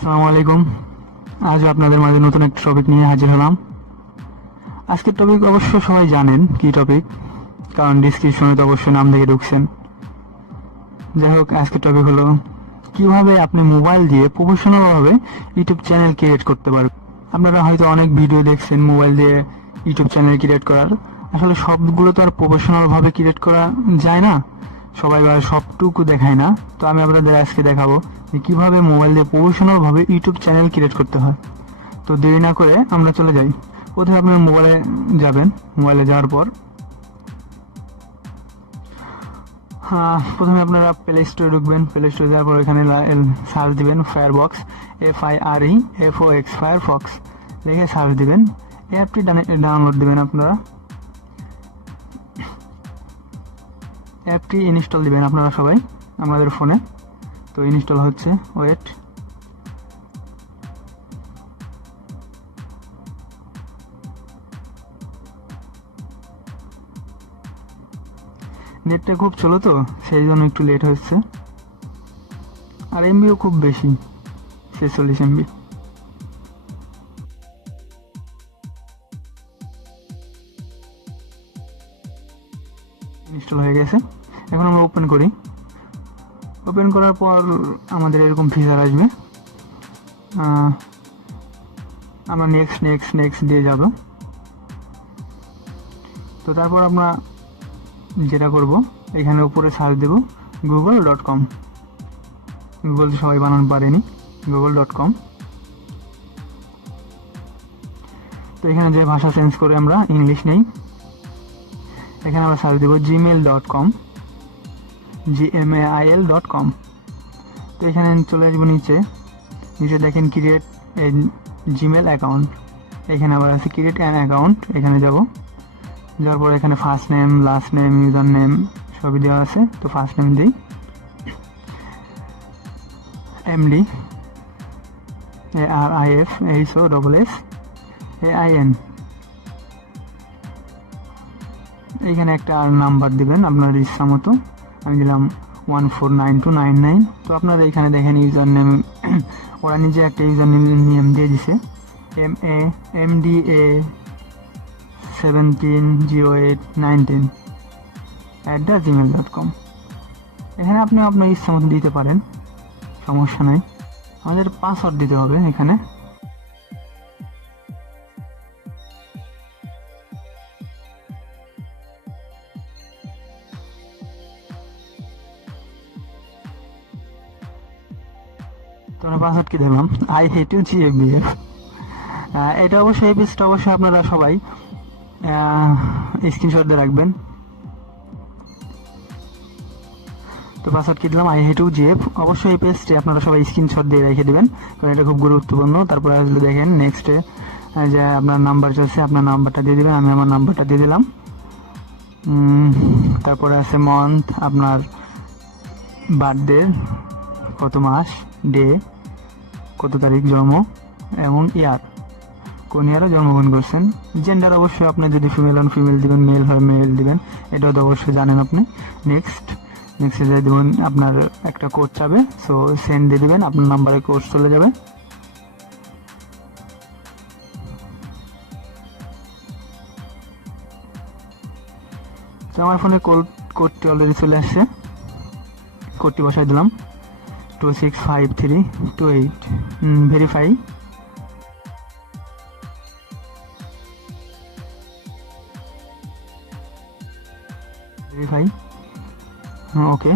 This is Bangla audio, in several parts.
আসসালামু আলাইকুম। আজ আপনাদের মাঝে নতুন একটা টপিক নিয়ে হাজির হলাম। আজকের টপিক অবশ্য সবাই জানেন কি টপিক কারণ ডিসক্রিপশনে তো অবশ্যই নাম দেখে ঢুকছেন। যাই হোক, আজকের টপিক হলো, কীভাবে আপনি মোবাইল দিয়ে প্রফেশনাল ভাবে ইউটিউব চ্যানেল ক্রিয়েট করতে পারবেন। আপনারা হয়তো অনেক ভিডিও দেখছেন মোবাইল দিয়ে ইউটিউব চ্যানেল ক্রিয়েট করার। আসলে সবগুলো তো আর প্রফেশনাল ভাবে ক্রিয়েট করা যায় না। সবাই সবটুকু দেখায় না। তো আমি আপনাদের আজকে দেখাবো যে কীভাবে মোবাইল দিয়ে প্রফেশনাল ভাবে ইউটিউব চ্যানেল ক্রিয়েট করতে হয়। তো দেরি না করে আমরা চলে যাই। প্রথমে আপনার মোবাইলে যাবেন? মোবাইলে যাওয়ার পর। হ্যাঁ, প্রথমে আপনারা প্লে স্টোরে ঢুকবেন। প্লে স্টোরে যাওয়ার পর এখানে সার্চ দিবেন Firebox F I R E F O X Firefox লিখে সার্চ দিবেন। এই অ্যাপটি ডাউনলোড দিবেন আপনারা। অ্যাপটি ইনস্টল দিবেন আপনারা সবাই আমাদের ফোনে তো ইনস্টল হচ্ছে ওয়েট নেটটা খুব চলো তো, সেই জন্য একটু লেট হচ্ছে। আর এমবিও খুব বেশি ছেচল্লিশ এমবি ইনস্টল হয়ে গেছে। এখন আমরা ওপেন করি। ওপেন করার পর আমাদের এরকম ফিচার আসবে। আমরা নেক্সট নেক্সট নেক্সট দিয়ে যাব। তো তারপর আমরা যেটা করব, এখানে উপরে সার্চ দেব গুগল ডট কম গুগল সবাই বানান পারেনি গুগল ডট কম তো এখানে যে ভাষা চেঞ্জ করে আমরা ইংলিশ নেই। এখানে আমরা সার্চ দেবো Gmail dot com G M A I L dot com তো এখানে চলে আসব নিচে। নিচে দেখেন ক্রিয়েট জিমেল অ্যাকাউন্ট এখানে আবার আছে ক্রিয়েট অ্যান অ্যাকাউন্ট এখানে যাব। যাওয়ার পর এখানে first name last name user name সবই দেওয়া আছে। তো ফার্স্ট নেম দিই। MD A R I F H O double S A I N এখানে একটা নাম্বার দিবেন আপনার ইচ্ছা মতো। আমি দিলাম one four nine two nine nine তো আপনারা এখানে দেখেন ইউজার নেম ওরা নিজে একটা ইউজার নেম দিয়ে দিছে। M A M D A seventeen zero eight nineteen at the Gmail dot com এখানে আপনি আপনার ইচ্ছা মতো দিতে পারেন, সমস্যা নাই। আমাদের পাসওয়ার্ড দিতে হবে এখানে। পাসওয়ার্ড কি দিলাম আই হেট ইউ জিএফবিএফ এটা অবশ্যই এই পেজটা অবশ্যই আপনারা সবাই স্ক্রিনশট দিয়ে রাখবেন। তো পাসওয়ার্ড কি দিলাম আই হেট জিএফ অবশ্যই এই পেজটি আপনারা সবাই স্ক্রিনশট দিয়ে রেখে দিবেন, কারণ এটা খুব গুরুত্বপূর্ণ। তারপরে আসলে দেখেন নেক্সটে যে আপনার নাম্বার চলছে, আপনার নাম্বারটা দিয়ে দিবেন, আমি আমার নাম্বারটা দিয়ে দিলাম। তারপরে আছে মান্থ আপনার বার্থডে কত মাস ডে কত তারিখ জন্ম? এবং ইয়ার কোন ইয়ারে জন্মগ্রহণ করছেন? জেন্ডার অবশ্যই আপনি যদি ফিমেল হন ফিমেল দিবেন মেল হয় মেল দিবেন, এটাও তো অবশ্যই জানেন আপনি। নেক্সট নেক্সটে যাই দেবেন আপনার একটা কোড চাবে সো সেন্ড দিয়ে দেবেন, আপনার নাম্বারে কোড চলে যাবে। তো আমার ফোনে কোড কোডটি অলরেডি চলে আসছে। কোডটি বসাই দিলাম। Two six five three two eight verify verify okay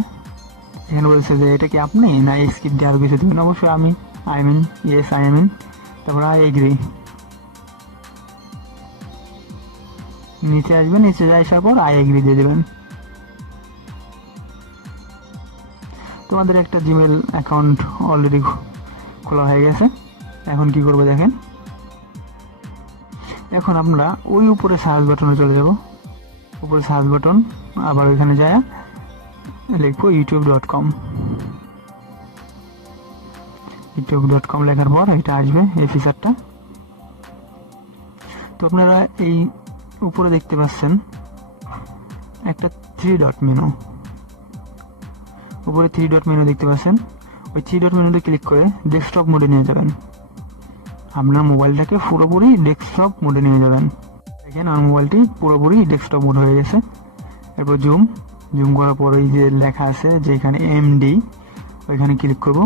এখানে বলছে যে, এটা কি আপনি? না স্কিপ দিয়ে আরও কিছু দেবেন? অবশ্যই আমি I mean yes I mean তারপর আই এগ্রি নিচে আসবেন, নিচে আসার পর আই এগ্রি দিয়ে দেবেন। তোমাদের একটা জিমেল অ্যাকাউন্ট অলরেডি খোলা হয়ে গেছে। এখন কি করব দেখেন? এখন আমরা ওই উপরে সার্চ বাটনে চলে যাব। উপরে সার্চ বাটন আবার ওইখানে যায়, লিখব YouTube dot com YouTube dot com লেখার পর এটা আসবে এই ফিচারটা তো আপনারা এই উপরে দেখতে পাচ্ছেন একটা থ্রি ডট মেনু উপরে থ্রি ডট মেনু দেখতে পাচ্ছেন। ওই থ্রি ডট মেনুতে ক্লিক করে ডেস্কটপ মোডে নিয়ে যাবেন। আপনার মোবাইলটাকে পুরোপুরি ডেস্কটপ মোডে নিয়ে যাবেন। দেখেন, আমার মোবাইলটি পুরোপুরি ডেস্কটপ মোড হয়ে গেছে। এরপর জুম জুম করার পর ওই যে লেখা আছে যে এখানে এমডি ওইখানে ক্লিক করব।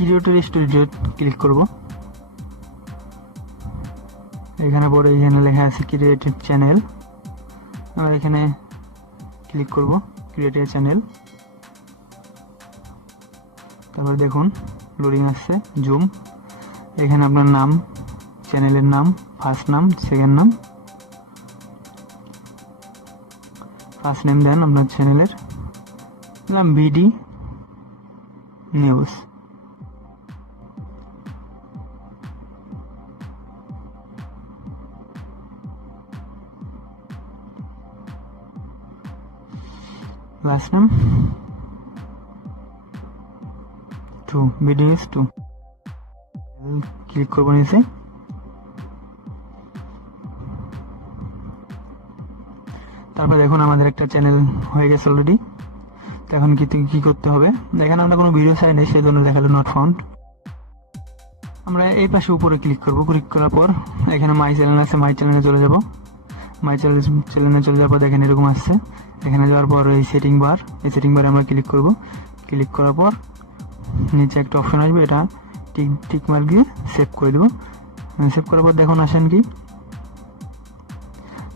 ক্রিয়েটর স্টুডিও ক্লিক করব। এখানে পরে এখানে লেখা আছে ক্রিয়েটিভ চ্যানেল আমরা এখানে ক্লিক করব ক্রিয়েটিভ চ্যানেল তারপর দেখুন লোডিং আসছে জুম এখানে আপনার নাম চ্যানেলের নাম ফার্স্ট নাম সেকেন্ড নাম। ফার্স্ট নেম দেন আপনার চ্যানেলের নাম BD news to BD is to click করব নিচে। তারপর দেখুন আমাদের একটা চ্যানেল হয়ে গেছে অলরেডি তো এখন কি কি করতে হবে? দেখেন আমরা কোনো ভিডিও চাই নেই, সেই জন্য দেখাল নট ফাউন্ড আমরা এই পাশে উপরে ক্লিক করব। ক্লিক করার পর এখানে মাই চ্যানেল আছে মাই চ্যানেলে চলে যাব। মাই চ্যানেল চ্যানেলে চলে যাওয়ার পর দেখেন এরকম আসছে। এখানে যাওয়ার পর এই সেটিং বার এই সেটিং বারে আমরা ক্লিক করব। ক্লিক করার পর নিচে একটা অপশন আসবে, এটা টিক টিক মার্ক দিয়ে সেভ করে দেবো। সেভ করার পর দেখুন আসেন কি?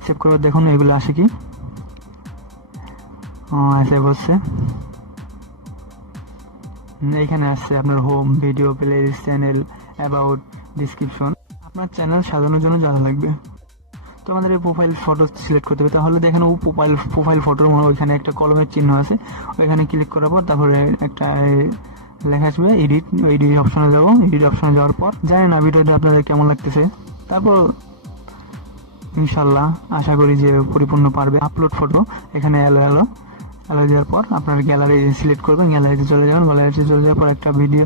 সেভ করার পর দেখুন এগুলো আসে কি? সেভ হচ্ছে। এইখানে আসছে আপনার home video play channel about description আপনার চ্যানেল সাজানোর জন্য যা লাগবে। তো আমাদের এই প্রোফাইল ফটো সিলেক্ট করতে হবে। তাহলে দেখেন ও প্রোফাইল প্রোফাইল ফটোর মনে ওইখানে একটা কলমের চিহ্ন আছে। ওইখানে ক্লিক করার পর তারপরে একটা লেখা আসবে এডিট এডিট অপশনে যাব। এডিট অপশনে যাওয়ার পর জানি না ভিডিওটা আপনাদের কেমন লাগতেছে? তারপর ইনশাল্লাহ আশা করি যে পরিপূর্ণ পারবে আপলোড ফটো এখানে এলো এলো এলো দেওয়ার পর আপনার গ্যালারি সিলেক্ট করবেন গ্যালারিতে চলে যাবেন। গ্যালারিতে চলে যাওয়ার পর একটা ভিডিও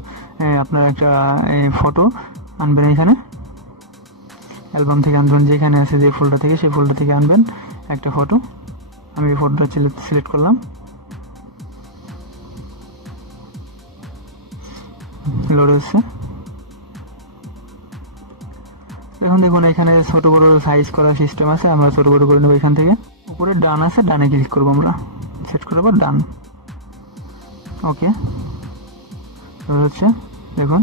আপনার একটা ফটো আনবেন এখানে। অ্যালবাম থেকে আনবেন, যেখানে আছে যে ফোল্ডার থেকে, সেই ফোল্ডার থেকে আনবেন একটা ফটো আমি এই ফটোটা সিলেক্ট করলাম। লোড হচ্ছে। এখন দেখুন, এখানে ছোট বড় সাইজ করার সিস্টেম আছে, আমরা ছোট বড় করে নেব এখান থেকে। উপরে ডান আছে, ডানে ক্লিক করব আমরা। সেট পর ডান। ওকে হচ্ছে। দেখুন।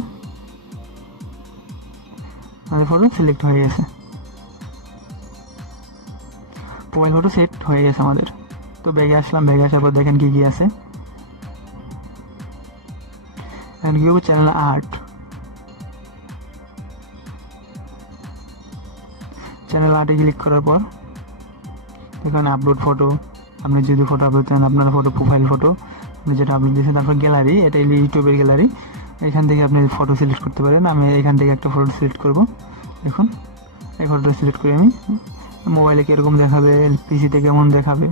আমাদের ফটো সিলেক্ট হয়ে গেছে। মোবাইল ফটো সেট হয়ে গেছে আমাদের। তো ব্যাগে আসলাম, ব্যাগে আসার পর দেখেন কি কি আছে। এখন কি চ্যানেল আর্ট চ্যানেল আর্টে ক্লিক করার পর এখানে আপলোড ফটো আপনি যদি ফটো আপলোড চান, আপনার ফটো প্রোফাইল ফটো আপনি যেটা আপলোড দিয়েছেন, তারপর গ্যালারি এটা ইউটিউবের গ্যালারি এখান থেকে আপনি ফটো সিলেক্ট করতে পারেন। আমি এখান থেকে একটা ফটো সিলেক্ট করব। দেখুন, এই ফটোটা সিলেক্ট করে আমি মোবাইলে কীরকম দেখাবে পিসিতে কেমন দেখাবে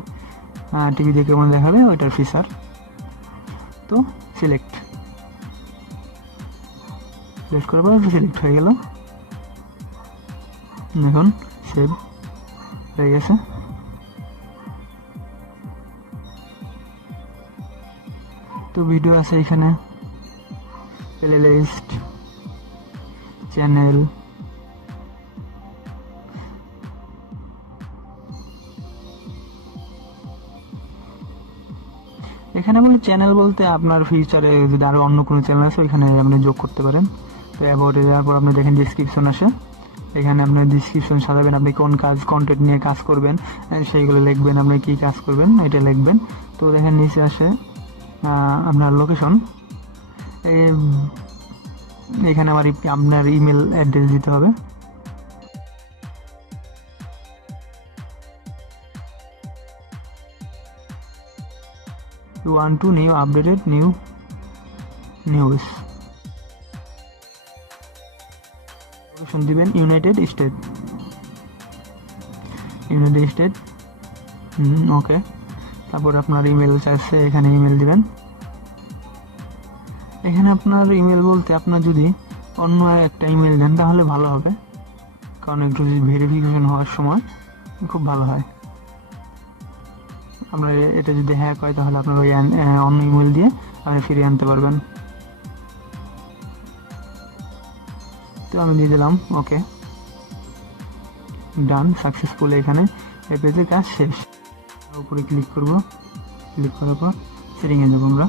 টিভিতে কেমন দেখাবে, ওইটার ফিচার তো সিলেক্ট সিলেক্ট পর সিলেক্ট হয়ে গেল। দেখুন সেভ হয়ে গেছে। তো ভিডিও আছে এখানে। লিস্ট চ্যানেল এখানে বলে চ্যানেল বলতে আপনার ফিউচারে যদি আরও অন্য কোনো চ্যানেল আছে, ওইখানে আপনি যোগ করতে পারেন। তো অ্যাবাউটে যাওয়ার পর আপনি দেখেন ডিসক্রিপশন আসে। এখানে আপনার ডিসক্রিপশন সাজাবেন, আপনি কোন কাজ কন্টেন্ট নিয়ে কাজ করবেন সেইগুলো লিখবেন, আপনি কি কাজ করবেন, এটা লিখবেন। তো দেখেন নিচে আসে আপনার লোকেশন এখানে আমার আপনার ইমেল অ্যাড্রেস দিতে হবে। to new, updated, new news location দিবেন United State United State okay তারপর আপনার ইমেল চাইছে এখানে ইমেল দিবেন। এখানে আপনার ইমেল বলতে আপনার যদি অন্য একটা ইমেল দেন, তাহলে ভালো হবে। কারণ একটু যদি ভেরিফিকেশন হওয়ার সময় খুব ভালো হয়। আপনার এটা যদি হ্যাক হয়, তাহলে আপনার ওই অন্য ইমেল দিয়ে আপনি ফিরিয়ে আনতে পারবেন। তো আমি দিয়ে দিলাম ওকে ডান সাকসেসফুল এখানে এই পেজের কাজ শেষ। উপরে ক্লিক করব। ক্লিক করার পর সেটিংয়ে যাব আমরা।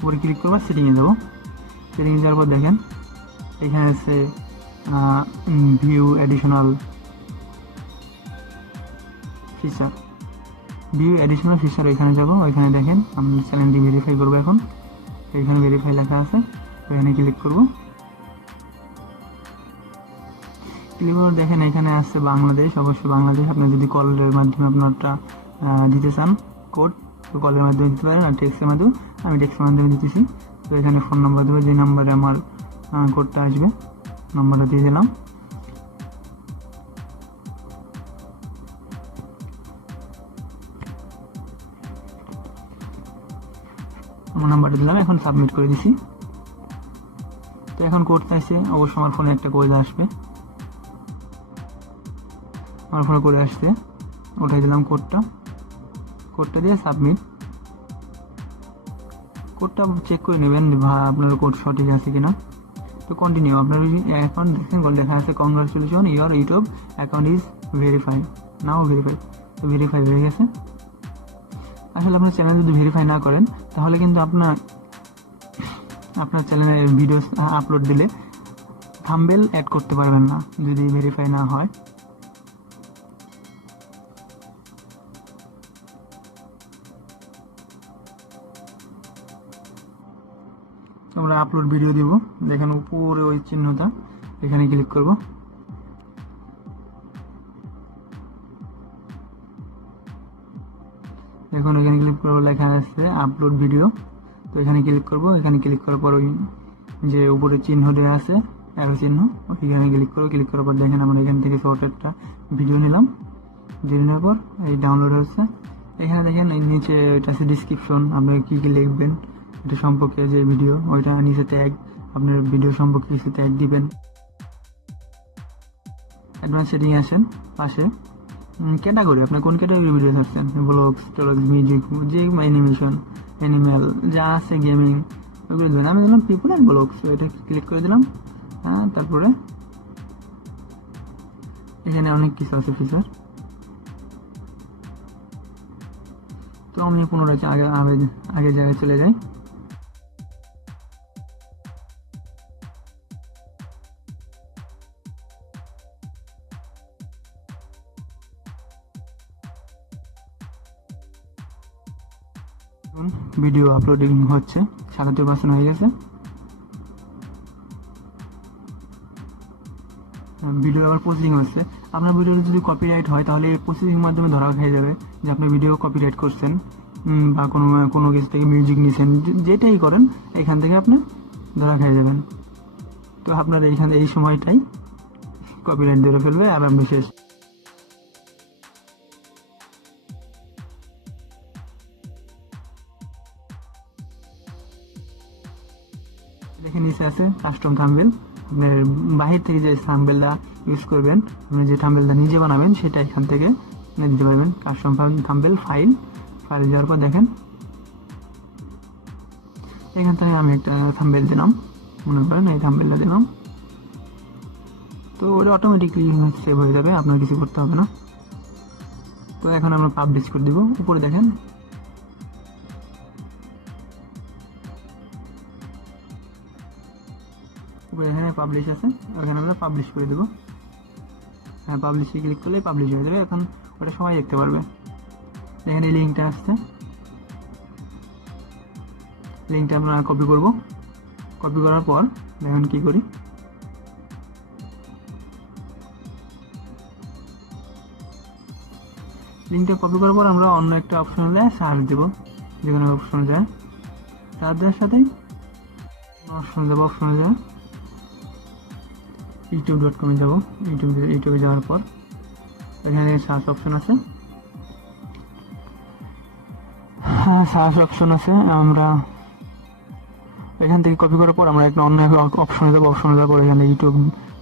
উপরে ক্লিক করব সেটিংয়ে যাব সেটিংয়ে যাওয়ার পর দেখেন, এখানে আছে view additional feature view additional feature এখানে যাব ওইখানে দেখেন, আমি চ্যানেলটি ভেরিফাই করব এখন। এখানে ভেরিফাই লেখা আছে ওইখানে ক্লিক করব। ক্লিক করে দেখেন এখানে আছে বাংলাদেশ। অবশ্যই বাংলাদেশ, আপনি যদি কলের মাধ্যমে আপনারটা দিতে চান কোড তো কলের মাধ্যমে দিতে পারেন আর টেক্সটের মাধ্যমে। আমি টেক্সটের মাধ্যমে দিতেছি। তো এখানে ফোন নাম্বার দেবো, যে নাম্বারে আমার কোডটা আসবে। নাম্বারটা দিয়ে দিলাম। আমার নাম্বারটা দিলাম, এখন সাবমিট করে দিছি। তো এখন কোড চাইছে অবশ্যই আমার ফোনে একটা কোড আসবে। আমার ফোনে করে আসছে। ওটাই দিলাম কোডটা কোডটা দিয়ে সাবমিট কোডটা চেক করে নেবেন আপনার কোড সঠিক আছে কিনা। তো কন্টিনিউ আপনার অ্যাকাউন্ট দেখছেন গোল লেখা আছে congratulation your YouTube account is verify now verify তো ভেরিফাই হয়ে গেছে। আসলে আপনার চ্যানেল যদি ভেরিফাই না করেন, তাহলে কিন্তু আপনার আপনার চ্যানেলে ভিডিও আপলোড দিলে থাম্বেল অ্যাড করতে পারবেন না, যদি ভেরিফাই না হয়। আমরা আপলোড ভিডিও দিব। দেখেন উপরে ওই চিহ্নটা। এখানে ক্লিক করব। এখন এখানে ক্লিক করব, লেখা আছে আপলোড ভিডিও তো এখানে ক্লিক করব। এখানে ক্লিক করার পর ওই যে উপরে চিহ্ন দেওয়া আছে অ্যারো চিহ্ন এখানে ক্লিক করব। ক্লিক করার পর দেখেন আমরা এখান থেকে শর্ট একটা ভিডিও নিলাম। দিয়ে নেওয়ার পর এই ডাউনলোড হচ্ছে এখানে দেখেন নিচে এটা আছে ডিসক্রিপশন আপনারা কী কী লিখবেন? এটা সম্পর্কে যে ভিডিও, ওইটা নিচে ট্যাগ আপনার ভিডিও সম্পর্কে কিছু ট্যাগ দিবেন। অ্যাডভান্স সেটিং আসেন, পাশে। ক্যাটাগরি আপনি কোন ক্যাটাগরি ভিডিও থাকছেন ব্লগস টলগস মিউজিক যে অ্যানিমেশন অ্যানিম্যাল যা আছে গেমিং ওগুলো দেবেন। আমি দিলাম পিপুল অ্যান্ড ব্লগস এটা ক্লিক করে দিলাম। হ্যাঁ তারপরে এখানে অনেক কিছু আছে ফিচার তো আমি পুনরায় আগে আগে জায়গায় চলে যাই। ভিডিও আপলোডিং হচ্ছে, সাড়ে সাতাত্তর পার্সেন্ট হয়ে গেছে। ভিডিও আবার প্রসেসিং হচ্ছে। আপনার ভিডিও যদি কপিরাইট হয়, তাহলে প্রসেসিং মাধ্যমে ধরা খেয়ে যাবে যে আপনি ভিডিও কপিরাইট করছেন বা কোনো কোনো কিছু থেকে মিউজিক নিছেন যেটাই করেন, এখান থেকে আপনি ধরা খেয়ে যাবেন। তো আপনার এইখানে এই সময়টাই কপিরাইট ধরে ফেলবে আর আপনি শেষ। দেখে নিচে আছে কাস্টম থাম্বেল। আপনার বাহির থেকে যে থাম্বেলটা ইউজ করবেন, আপনি যে থাম্বেলটা নিজে বানাবেন, সেটা এখান থেকে দিতে পারবেন। কাস্টম থাম্বেল ফাইল ফাইল যাওয়ার পর দেখেন। এখান থেকে আমি একটা থাম্বেল দিলাম, মনে করেন এই থাম্বেলটা দিলাম। তো ওটা অটোমেটিকলি সেভ হয়ে যাবে, আপনার কিছু করতে হবে না। তো এখন আমরা পাবলিশ করে দিব। উপরে দেখেন এখানে পাবলিশ আছে, ওখানে আমরা পাবলিশ করে দেবো। হ্যাঁ পাবলিশে ক্লিক করলে পাবলিশ হয়ে যাবে, এখন ওটা সবাই দেখতে পারবে। এখানে লিঙ্কটা আসছে। লিঙ্কটা আমরা কপি করব। কপি করার পর দেখুন কি করি। লিঙ্কটা কপি করার পর আমরা অন্য একটা অপশনে সার্চ দেবো যে কোনো অপশন যায়। দেওয়ার সাথেই অপশনে যাব অপশনে যায়। ইউটিউব ডট কমে যাব ইউটিউব ইউটিউবে যাওয়ার পর এখানে সার্চ অপশন আছে। হ্যাঁ সার্চ অপশন আছে। আমরা এখান থেকে কপি করার পর আমরা একটা অন্য অপশনে যাব অপশনে যাওয়ার পর এখানে ইউটিউব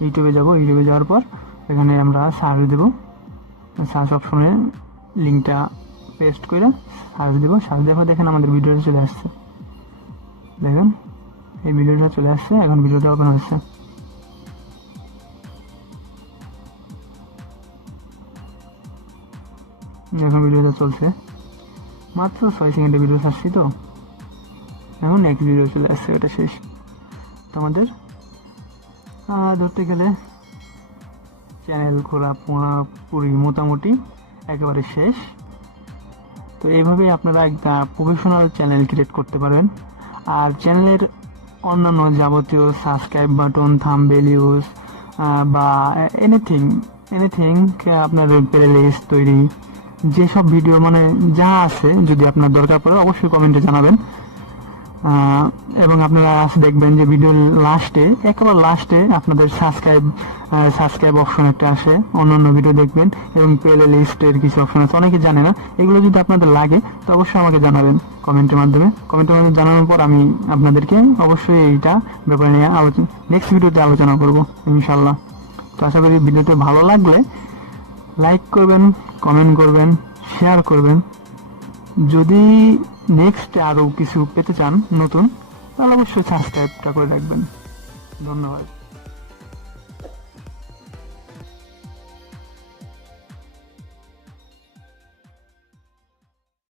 ইউটিউবে যাব। ইউটিউবে যাওয়ার পর এখানে আমরা সার্চ দেবো। সার্চ অপশনে লিঙ্কটা পেস্ট করে সার্চ দেবো। সার্চ দেওয়ার পর দেখেন আমাদের ভিডিওটা চলে আসছে। দেখেন, এই ভিডিওটা চলে আসছে। এখন ভিডিওটা ওপেন হচ্ছে। এখন ভিডিওটা চলছে। মাত্র ছয় সেকেন্ডের ভিডিও ছাড়ছি তো। এখন নেক্সট ভিডিও চলে আসছে, এটা শেষ। তো আমাদের ধরতে গেলে চ্যানেল খোলা পুরি মোটামুটি একেবারে শেষ। তো এইভাবে আপনারা একটা প্রফেশনাল চ্যানেল ক্রিয়েট করতে পারবেন। আর চ্যানেলের অন্যান্য যাবতীয় সাবস্ক্রাইব বাটন থাম্বেল ইউজ বা এনিথিং এনিথিং আপনার প্লে লিস্ট তৈরি যেসব ভিডিও মানে যা আছে যদি আপনার দরকার পড়ে, অবশ্যই কমেন্টে জানাবেন। এবং আপনারা দেখবেন যে ভিডিওর লাস্টে একেবারে লাস্টে আপনাদের সাবস্ক্রাইব সাবস্ক্রাইব অপশন একটা আসে অন্য অন্য ভিডিও দেখবেন, এবং প্লে লিস্টের কিছু অপশন আছে, অনেকে জানে না। এগুলো যদি আপনাদের লাগে, তো অবশ্যই আমাকে জানাবেন কমেন্টের মাধ্যমে। কমেন্টের মাধ্যমে জানানোর পর আমি আপনাদেরকে অবশ্যই এইটা ব্যাপারে নিয়ে আলোচনা নেক্সট ভিডিওতে আলোচনা করব ইনশাল্লাহ তো আশা করি ভিডিওতে ভালো লাগলে লাইক করবেন কমেন্ট করবেন শেয়ার করবেন। যদি নেক্সট আরও কিছু পেতে চান নতুন, তাহলে অবশ্যই সাবস্ক্রাইবটা করে রাখবেন। ধন্যবাদ।